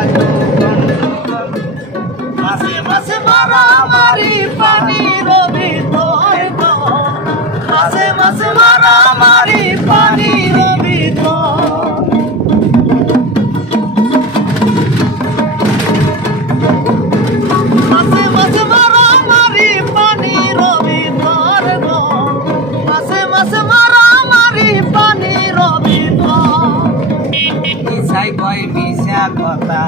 মাসে মিশা কথা।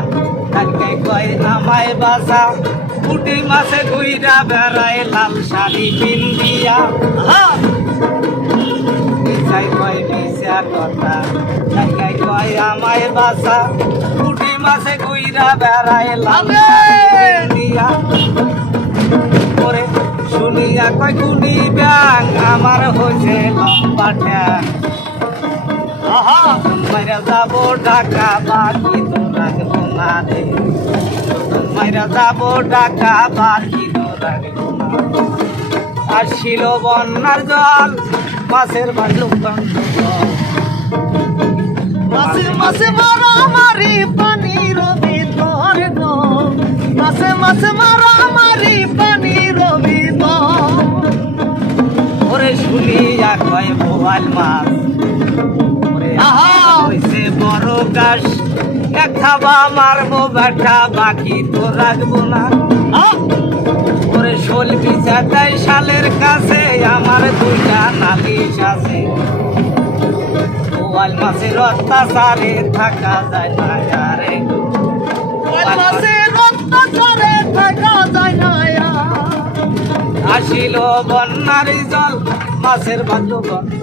কালকে কয় আমায় বাসা? পুটি মাসে ঘুইরা বেড়ায় লাল শাড়ি পিন্দিয়া মিশাই কয় মিশা কথা। কালকে কয় আমায় বাসা? পুটি মাসে ঘুইরা বেড়ায় লাল পিন্দিয়া করে শুনিয়া কয় কুনি ব্যাং আমার হয়েছে লম্বা ঠ্যাং। মাইরা যাব ঢাকা, বাকি তো রাখব না মাইরা যাব ঢাকা, বাকি তো রাখব না আসছিল বন্যার জল, মাছের ভাজু মাসে মাসে মারামারি পানির ভিতর গো। মাসে মাসে মারামারি পানির ভিতর। ওরে শুনিয়া কয় বোয়াল মাছ। ওরে আহা! হইছে বড় গাছ এক খাবা মারবো ব্যাটা, বাকি তো রাখব না। ওরে শোল বিচাতাই শালের কাছে, আমার দুইটা নালিশ আছে। বোয়াল মাছের অত্যাচারে থাকা যায় না আরে। যায় না আসিল বন্যার জল, মাছের বাজু বন্ধ।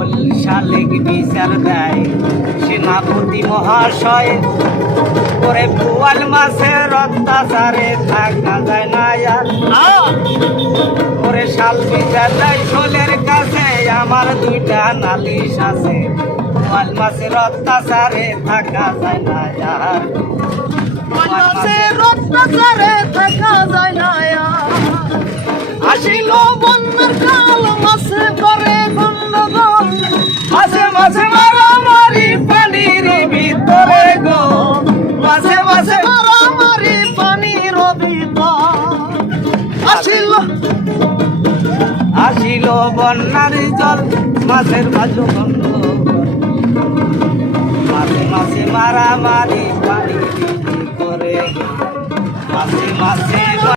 শালিক বিচার দেয়। সেনাপতি মহাশয় করে পুয়াল মাছের অত্যাচারে থাকা যায় না আর। করে শাল বিচার দেয় শোলের কাছে আমার দুইটা নালিশ আছে। পুয়াল মাছের অত্যাচারে থাকা যায় না আর। অত্যাচারে থাকা যায় না আসিল বন্যার মাঝে মাঝে মারামারি পানির ভিতরে গো। মাঝে মাঝে মারামারি পানির ভিতর। আসিল আসিল বন্যার জল মাছের মাঝে মাঝে মারামারি